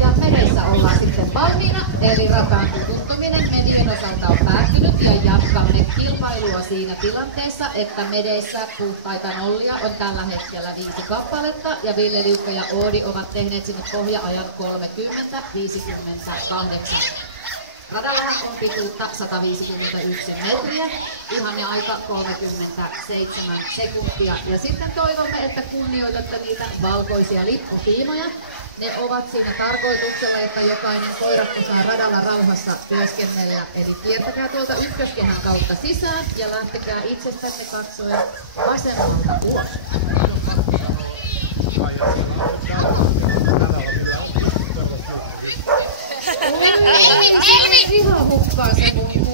Ja meressä ollaan sitten valmiina, eli rataan tutustuminen menien osalta on päättynyt ja jatkamme kilpailua siinä tilanteessa, että medeissä puhtaita nollia on tällä hetkellä 5 kappaletta ja Ville, Liukka ja Oodi ovat tehneet sinne pohja-ajan 30.58. Radallahan on pituutta 151 metriä, ihanne aika 37 sekuntia. Ja sitten toivomme, että kunnioitatte niitä valkoisia lippupiimoja. Ne ovat siinä tarkoituksella, että jokainen koirakko saa radalla rauhassa työskennellä. Eli kiertäkää tuolta ykköskehän kautta sisään ja lähtekää itsestänne katsoen vasemmalta ulos. Ihan hukkaan se mun